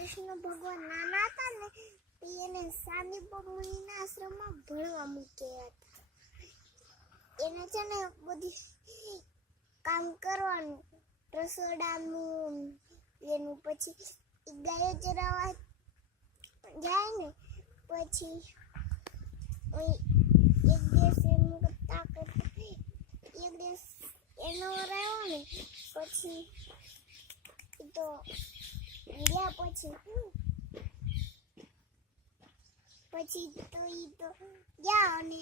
કૃષ્ણ ભગવાન નાના હતા ને એને સાંદીપન મુનિના આશ્રમમાં ભણવા મૂક્યા હતા. એને છે ને બધી કામ કરવાનું, રસોડાનું એનું. પછી ગાયો ચરાવવા જાય ને પછી એક દિવસ એનું કરતા એક દિવસ એનો રહ્યો ને પછી તો ગયા પછી તો ઈ તો ગયા અને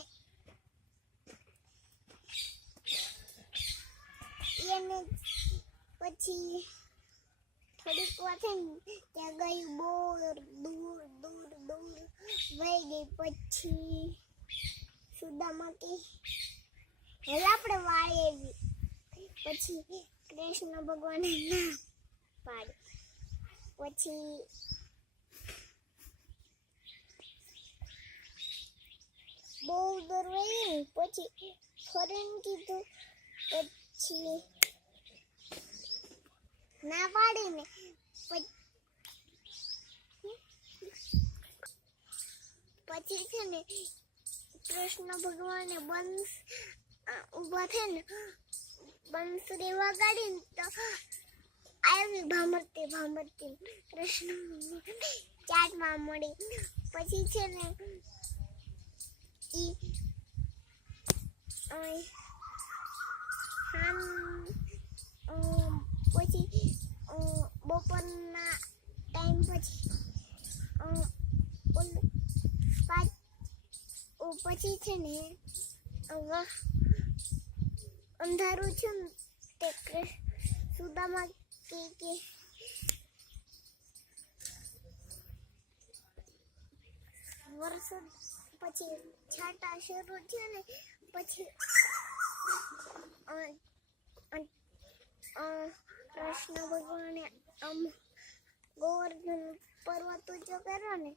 એને પછી થોડીક વાર થઈને ત્યાં ગયું બહુ દૂર દૂર દૂર વહી ગઈ. પછી સુદામા કે હેલ આપણે વાળી આવી. પછી કૃષ્ણ ભગવાને ના પાડી. પછી બહુ દૂર વહી પછી ફરીને કીધું. પછી ના પાડીને પછી છે ને કૃષ્ણ ભગવાને બંસ ઊભા થઈને બંસરી વગાડીને તો આવી ભામરતી ભામરતી કૃષ્ણ ચાટમાં મળી. પછી છે ને ઈ પછી બપોરના ટાઈમ પછી છે ને અંધારું છે ને તે સુદામા કે વરસાદ પછી છાંટા શરૂ છે ને પછી કૃષ્ણ ભગવાને ગોવર્ધન પર્વત ઊંચો કર્યો ને